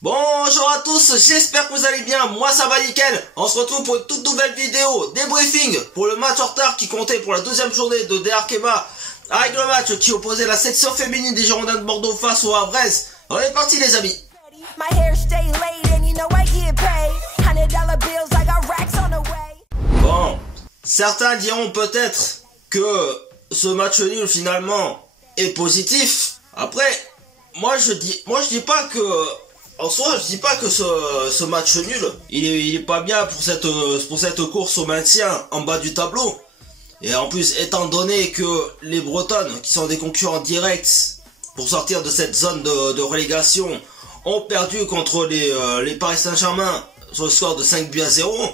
Bonjour à tous, j'espère que vous allez bien, moi ça va nickel. On se retrouve pour une toute nouvelle vidéo débriefing pour le match en retard qui comptait pour la deuxième journée de DR Kema, avec le match qui opposait la section féminine des Girondins de Bordeaux face au Havraises. On est parti les amis. Bon, certains diront peut-être que ce match nul finalement est positif. Après, moi je dis pas que... En soi, je dis pas que ce match nul, il est pas bien pour cette course au maintien en bas du tableau. Et en plus, étant donné que les Bretonnes, qui sont des concurrents directs pour sortir de cette zone de relégation, ont perdu contre les Paris Saint-Germain sur le score de 5-0.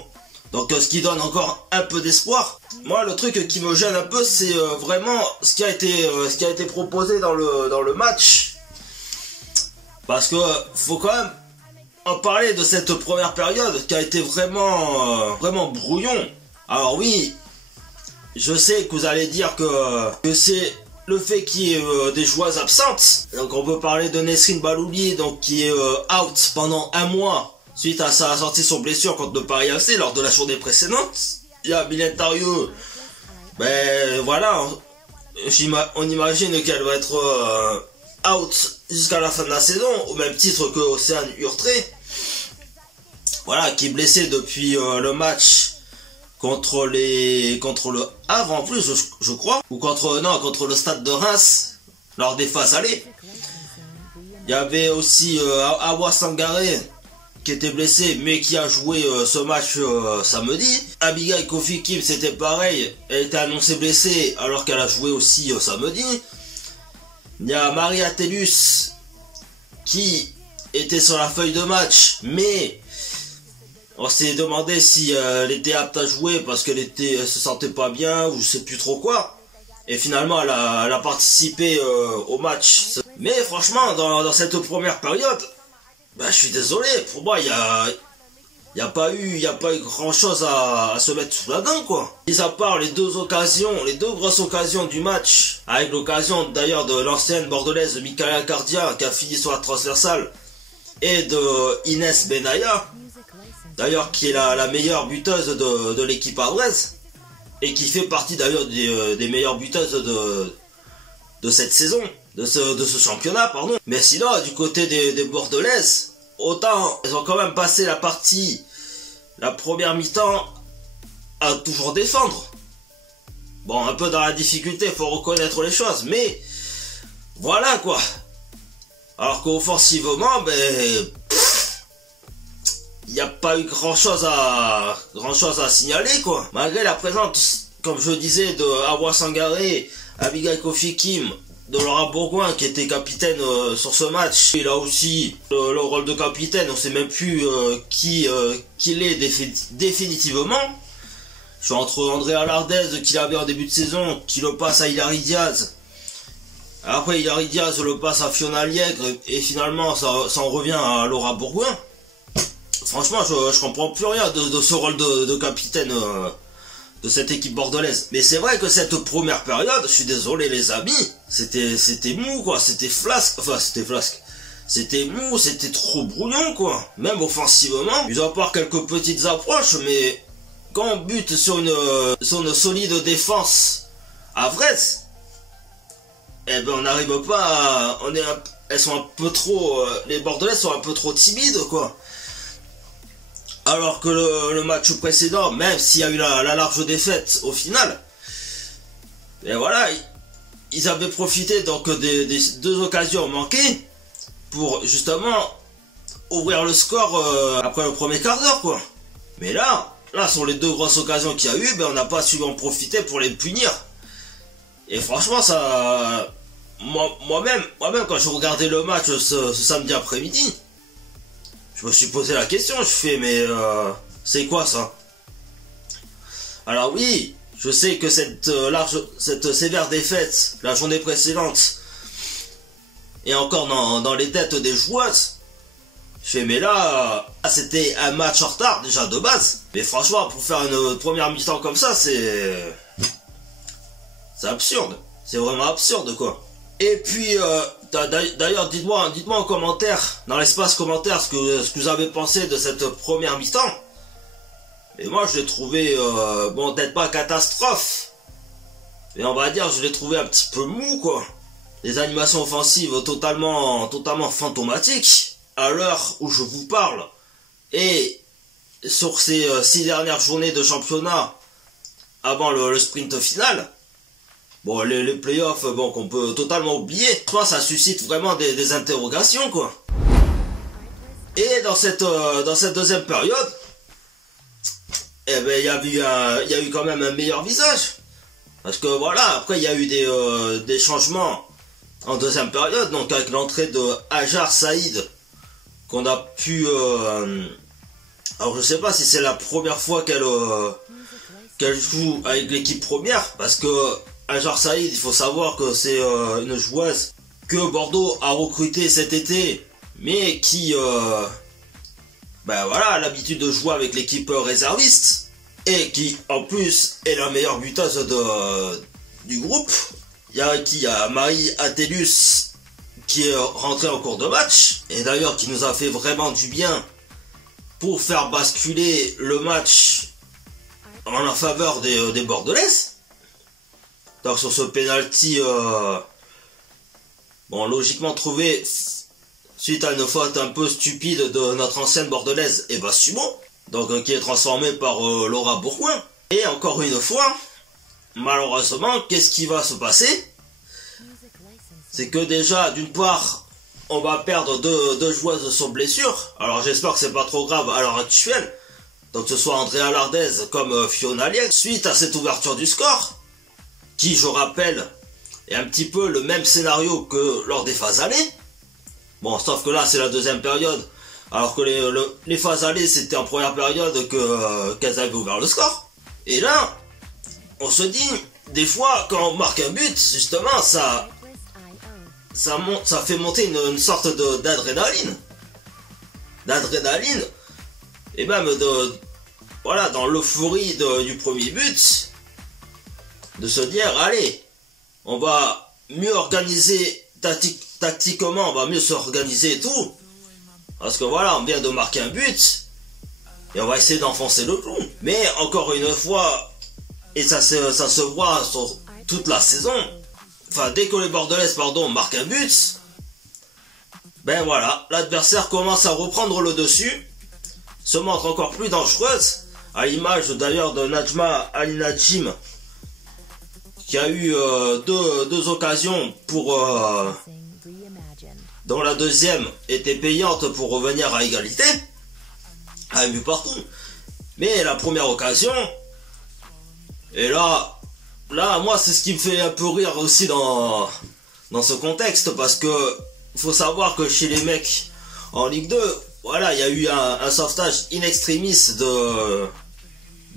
Donc ce qui donne encore un peu d'espoir. Moi, le truc qui me gêne un peu, c'est vraiment ce qui a été proposé dans le match. Parce que faut quand même en parler de cette première période qui a été vraiment brouillon. Alors oui, je sais que vous allez dire que c'est le fait qu'il y ait des joueuses absentes. Donc on peut parler de Nesrine Balouli, donc qui est out pendant un mois suite à sa sortie sur blessure contre le Paris FC lors de la journée précédente. Il y a Mylène Tarieux, ben voilà, on imagine qu'elle va être out jusqu'à la fin de la saison, au même titre que Océane Urtré, voilà, qui est blessé depuis le match contre le Havre en plus, je crois, ou contre le Stade de Reims lors des phases allées. Il y avait aussi Awa Sangaré qui était blessé mais qui a joué ce match samedi. Abigail Kofi Kim, c'était pareil, elle était annoncée blessée alors qu'elle a joué aussi samedi. Il y a Maria Tellus qui était sur la feuille de match, mais on s'est demandé si elle était apte à jouer parce qu'elle se sentait pas bien ou je sais plus trop quoi. Et finalement elle a participé au match. Mais franchement dans cette première période, bah, je suis désolé, pour moi il y a pas eu grand chose à se mettre sous la dent quoi. Mis à part les deux grosses occasions du match, avec l'occasion d'ailleurs de l'ancienne bordelaise Michaela Cardia qui a fini sur la transversale, et de Inès Benaya, d'ailleurs qui est la meilleure buteuse de l'équipe havraise, et qui fait partie d'ailleurs des meilleures buteuses de cette saison, de ce championnat pardon. Mais sinon du côté des bordelaises, autant elles ont quand même passé la première mi-temps à toujours défendre. Bon, un peu dans la difficulté, faut reconnaître les choses, mais voilà quoi. Alors qu'offensivement, ben, il n'y a pas eu grand chose à signaler quoi. Malgré la présence, comme je disais, de Awa Sangaré, Abigail Kofi Kim, de Laura Bourgoin qui était capitaine sur ce match. Il a aussi le rôle de capitaine, on sait même plus qui l'est définitivement. Je suis entre Andrea Lardez qui l'avait en début de saison, qui le passe à Hilary Diaz. Après Hilary Diaz le passe à Fiona Liègre et finalement ça en revient à Laura Bourgoin. Franchement je comprends plus rien de ce rôle de capitaine de cette équipe bordelaise. Mais c'est vrai que cette première période, je suis désolé les amis, c'était mou quoi, c'était flasque, c'était mou, c'était trop brouillon quoi, même offensivement, mis à part quelques petites approches, mais quand on bute sur une solide défense havraise, eh ben on n'arrive pas elles sont un peu trop, les bordelaises sont un peu trop timides quoi. Alors que le match précédent, même s'il y a eu la large défaite au final, et voilà, ils avaient profité donc des deux occasions manquées pour justement ouvrir le score après le premier quart d'heure quoi. Mais là sur les deux grosses occasions qu'il y a eu, ben on n'a pas su en profiter pour les punir. Et franchement ça, moi-même quand je regardais le match ce samedi après-midi, je me suis posé la question, je fais mais c'est quoi ça? Alors oui, je sais que cette sévère défaite la journée précédente est encore dans les têtes des joueuses. Je fais mais là c'était un match en retard déjà de base. Mais franchement pour faire une première mi-temps comme ça c'est absurde. C'est vraiment absurde quoi. Et puis D'ailleurs, dites-moi en commentaire, dans l'espace commentaire, ce que vous avez pensé de cette première mi-temps. Et moi, je l'ai trouvé, bon, peut-être pas catastrophe, mais on va dire, je l'ai trouvé un petit peu mou, quoi. Des animations offensives totalement fantomatiques, à l'heure où je vous parle. Et sur ces 6 dernières journées de championnat, avant le sprint final, bon, les playoffs, bon, qu'on peut totalement oublier. Je pense que ça suscite vraiment des interrogations, quoi. Et dans cette deuxième période, eh ben, il y a eu quand même un meilleur visage. Parce que voilà, après il y a eu des changements en deuxième période, donc avec l'entrée de Hajar Saïd, qu'on a pu... alors je sais pas si c'est la première fois qu'elle joue avec l'équipe première, parce que Hajar Saïd, il faut savoir que c'est une joueuse que Bordeaux a recrutée cet été, mais qui ben voilà, a l'habitude de jouer avec l'équipe réserviste, et qui en plus est la meilleure buteuse du groupe. Il y a Marie Atelius qui est rentrée en cours de match, et d'ailleurs qui nous a fait vraiment du bien pour faire basculer le match en la faveur des Bordelaises. Donc sur ce penalty, bon, logiquement trouvé suite à une faute un peu stupide de notre ancienne bordelaise Eva Sumo, donc qui est transformée par Laura Bourgoin. Et encore une fois, malheureusement, qu'est-ce qui va se passer? C'est que déjà, d'une part, on va perdre deux joueuses sur blessure. Alors j'espère que c'est pas trop grave à l'heure actuelle. Donc que ce soit Andrea Lardez comme Fiona Lieg. Suite à cette ouverture du score, qui, je rappelle, est un petit peu le même scénario que lors des phases allées. Bon, sauf que là, c'est la deuxième période. Alors que les phases allées, c'était en première période qu'elles avaient ouvert le score. Et là, on se dit, des fois, quand on marque un but, justement, ça fait monter une sorte d'adrénaline. D'adrénaline. Et même voilà, dans l'euphorie du premier but, de se dire, allez, on va mieux organiser tactiquement, on va mieux s'organiser et tout. Parce que voilà, on vient de marquer un but, et on va essayer d'enfoncer le clou. Mais encore une fois, et ça se voit sur toute la saison, enfin dès que les Bordelaises, marquent un but, ben voilà, l'adversaire commence à reprendre le dessus, se montre encore plus dangereuse, à l'image d'ailleurs de Najma Ali Najim, qui a eu deux occasions dont la deuxième était payante pour revenir à égalité, à un but partout. Mais la première occasion, et là moi c'est ce qui me fait un peu rire aussi dans ce contexte, parce que faut savoir que chez les mecs en Ligue 2, voilà, il y a eu un sauvetage in extremis de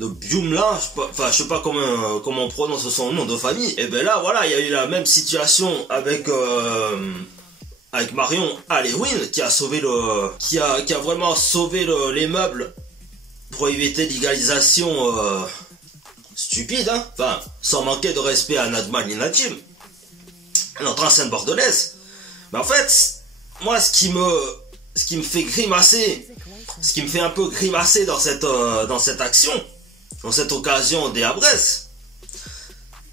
Bioumla, je sais pas comment on prononce son nom de famille. Et ben là, voilà, il y a eu la même situation avec Marion Alewin, qui a sauvé qui a vraiment sauvé les meubles pour éviter l'égalisation stupide, hein. Enfin, sans manquer de respect à Najma Ali Najim, notre ancienne bordelaise. Mais en fait, moi, ce qui me fait grimacer, ce qui me fait un peu grimacer dans cette action, dans cette occasion des Abrès,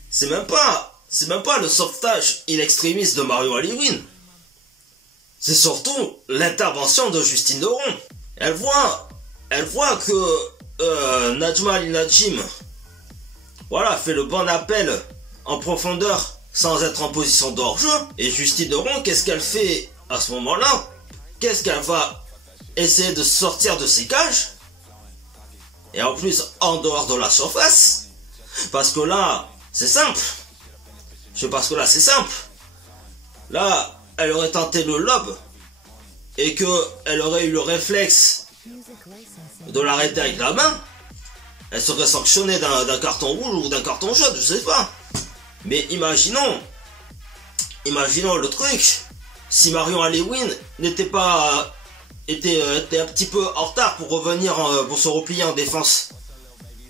c'est même pas le sauvetage in extremis de Mario Alewin. C'est surtout l'intervention de Justine Doron. Elle voit que Najma Ali Najim, voilà, fait le bon appel en profondeur sans être en position de hors-jeu. Et Justine Doron, qu'est-ce qu'elle fait à ce moment-là? Qu'est-ce qu'elle va essayer de sortir de ses cages? Et en plus, en dehors de la surface. Parce que là, c'est simple. Là, elle aurait tenté le lob. Et qu'elle aurait eu le réflexe de l'arrêter avec la main. Elle serait sanctionnée d'un carton rouge ou d'un carton jaune, je sais pas. Mais imaginons le truc. Si Marion Alewin était un petit peu en retard pour revenir, pour se replier en défense.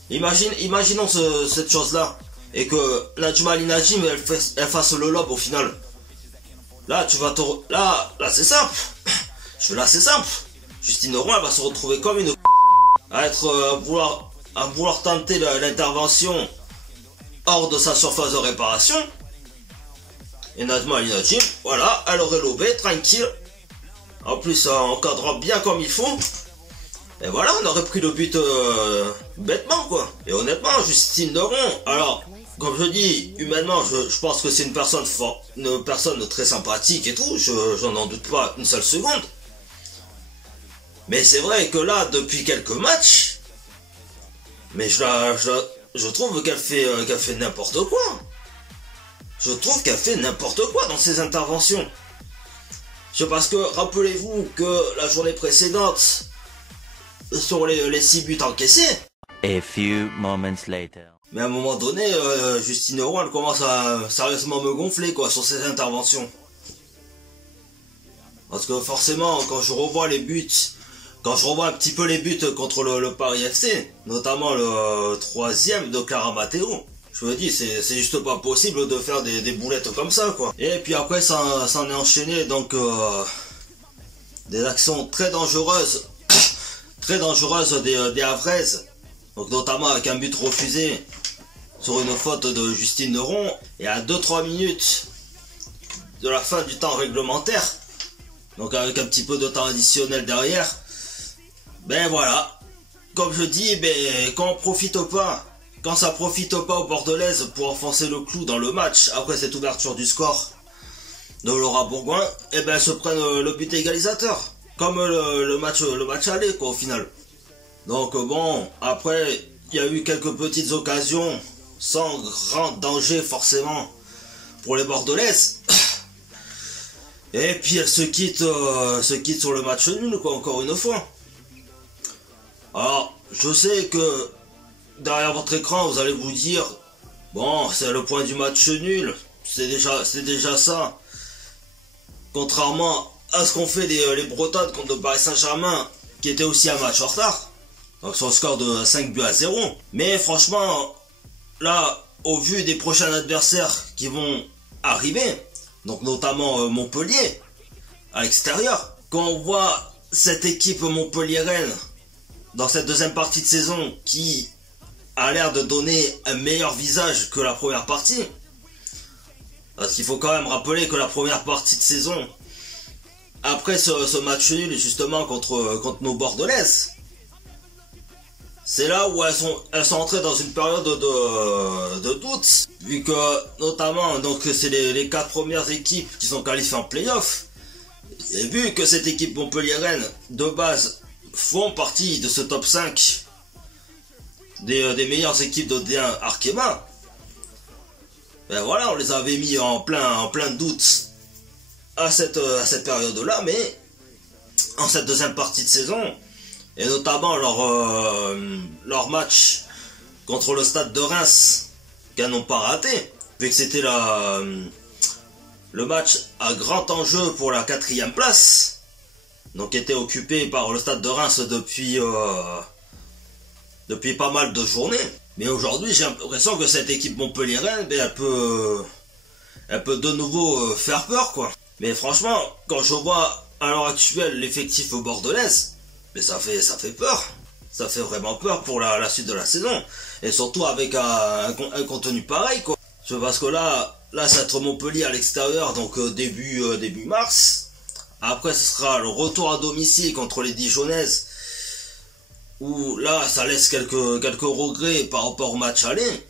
Imaginons cette chose-là. Et que Najma Ali Najim, elle fasse le lob au final. Là, tu vas te... Là, c'est simple. Là, c'est simple. Justine Leroy, elle va se retrouver comme une... à être... à vouloir tenter l'intervention hors de sa surface de réparation. Et Najma Al Najim, voilà, elle aurait lobé, tranquille. En plus, en encadrant bien comme il faut. Et voilà, on aurait pris le but bêtement, quoi. Et honnêtement, Justine Leroy, alors... Comme je dis, humainement, je pense que c'est une personne très sympathique et tout, j'en en doute pas une seule seconde. Mais c'est vrai que là, depuis quelques matchs, mais je trouve qu'elle fait n'importe quoi. Je trouve qu'elle fait n'importe quoi dans ses interventions. C'est parce que, rappelez-vous que la journée précédente, sur les 6 buts encaissés, A few moments later. mais à un moment donné, Justine Leroy, elle commence à sérieusement me gonfler, quoi, sur ses interventions. Parce que forcément, quand je revois un petit peu les buts contre le Paris FC, notamment le 3e de Clara Matteo, je me dis, c'est juste pas possible de faire des boulettes comme ça, quoi. Et puis après, ça en est enchaîné, donc, des actions très dangereuses, des Havraises, donc notamment avec un but refusé sur une faute de Justine Leroy, et à 2-3 minutes de la fin du temps réglementaire, donc avec un petit peu de temps additionnel derrière, ben voilà, comme je dis, ben quand ça profite pas aux Bordelaises pour enfoncer le clou dans le match après cette ouverture du score de Laura Bourgoin, et ben elles se prennent le but égalisateur, comme le match aller, quoi, au final. Donc bon, après il y a eu quelques petites occasions sans grand danger forcément pour les Bordelaises. Et puis elle se quitte sur le match nul, quoi, encore une fois. Alors, je sais que derrière votre écran, vous allez vous dire, bon, c'est le point du match nul, c'est déjà ça. Contrairement à ce qu'ont fait les Bretonnes contre le Paris Saint-Germain, qui était aussi un match en retard, donc sur le score de 5-0. Mais franchement, là, au vu des prochains adversaires qui vont arriver, donc notamment Montpellier, à l'extérieur, quand on voit cette équipe montpelliéraine dans cette deuxième partie de saison qui a l'air de donner un meilleur visage que la première partie, parce qu'il faut quand même rappeler que la première partie de saison, après ce match nul justement contre nos Bordelaises, c'est là où elles sont entrées dans une période de doute, vu que notamment donc c'est les 4 premières équipes qui sont qualifiées en play-off, et vu que cette équipe montpelliéraine de base font partie de ce top 5 des meilleures équipes de D1 Arkema, ben voilà, on les avait mis en plein doute à cette période-là, mais en cette deuxième partie de saison, et notamment leur match contre le Stade de Reims, qu'elles n'ont pas raté, vu que c'était le match à grand enjeu pour la 4e place, donc était occupé par le Stade de Reims depuis pas mal de journées. Mais aujourd'hui, j'ai l'impression que cette équipe montpelliéraine, ben, elle peut de nouveau faire peur, quoi. Mais franchement, quand je vois à l'heure actuelle l'effectif bordelaise, mais ça fait peur. Ça fait vraiment peur pour la suite de la saison. Et surtout avec un contenu pareil, quoi. Parce que là ça va être Montpellier à l'extérieur, donc début mars. Après, ce sera le retour à domicile contre les Dijonnaises, où là, ça laisse quelques regrets par rapport au match aller.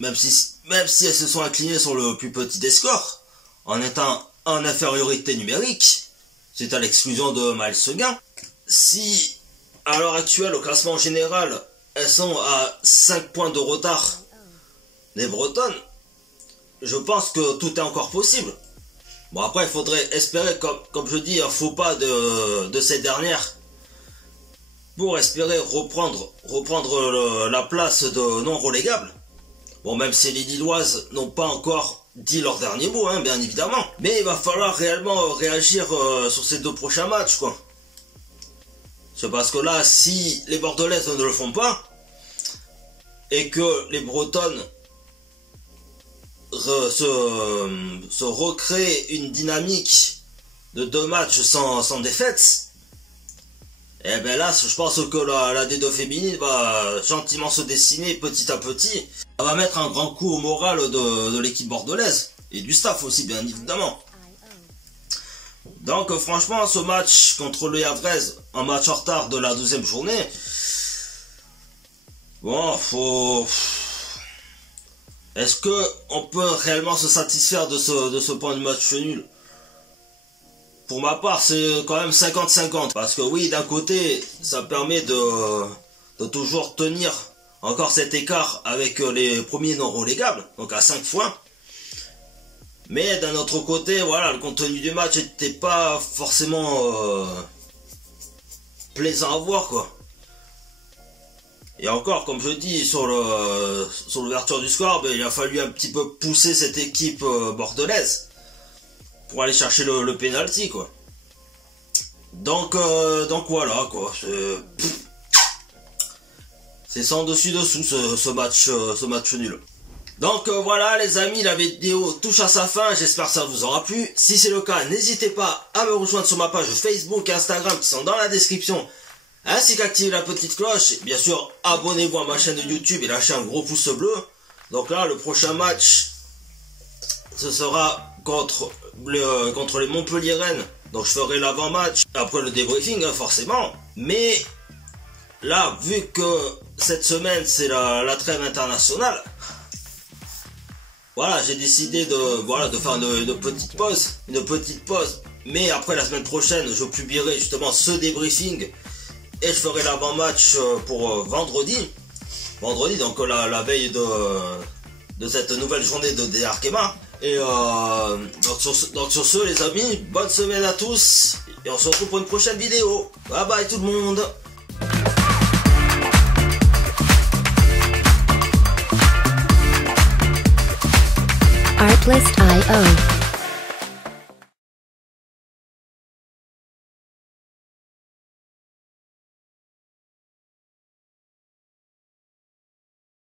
Même si elles se sont inclinées sur le plus petit des scores, en étant en infériorité numérique, c'est à l'exclusion de Maël Seguin. Si, à l'heure actuelle, au classement général, elles sont à 5 points de retard des Bretonnes, je pense que tout est encore possible. Bon, après, il faudrait espérer, comme je dis, un faux pas de ces dernières pour espérer reprendre la place de non relégable. Bon, même si les Lilloises n'ont pas encore dit leur dernier mot, hein, bien évidemment. Mais il va falloir réellement réagir sur ces 2 prochains matchs, quoi. C'est parce que là, si les Bordelaises ne le font pas, et que les Bretonnes se recréer une dynamique de 2 matchs sans défaite, et ben là, je pense que la D2 féminine va gentiment se dessiner petit à petit. Ça va mettre un grand coup au moral de l'équipe bordelaise, et du staff aussi, bien évidemment. Donc franchement, ce match contre le Havrez, un match en retard de la 12e journée, bon, est-ce que on peut réellement se satisfaire de ce point de match nul? Pour ma part, c'est quand même 50-50. Parce que oui, d'un côté, ça permet de toujours tenir encore cet écart avec les premiers non relégables, donc à 5 points. Mais d'un autre côté, voilà, le contenu du match n'était pas forcément plaisant à voir, quoi. Et encore, comme je dis, sur l'ouverture du score, ben, il a fallu un petit peu pousser cette équipe bordelaise pour aller chercher le penalty, quoi. Donc voilà, quoi. C'est sans dessus-dessous ce match nul. Donc voilà les amis, la vidéo touche à sa fin, j'espère que ça vous aura plu. Si c'est le cas, n'hésitez pas à me rejoindre sur ma page Facebook et Instagram qui sont dans la description, ainsi qu'activer la petite cloche. Et bien sûr, abonnez-vous à ma chaîne de YouTube et lâchez un gros pouce bleu. Donc là, le prochain match, ce sera contre les Montpelliéraines. Donc je ferai l'avant-match, après le débriefing, hein, forcément. Mais là, vu que cette semaine, c'est la trêve internationale, voilà, j'ai décidé de faire une petite pause. Mais après, la semaine prochaine, je publierai justement ce débriefing. Et je ferai l'avant-match pour vendredi. Donc la veille de cette nouvelle journée de Arkema. Et donc sur ce les amis, bonne semaine à tous. Et on se retrouve pour une prochaine vidéo. Bye bye tout le monde. Artlist.io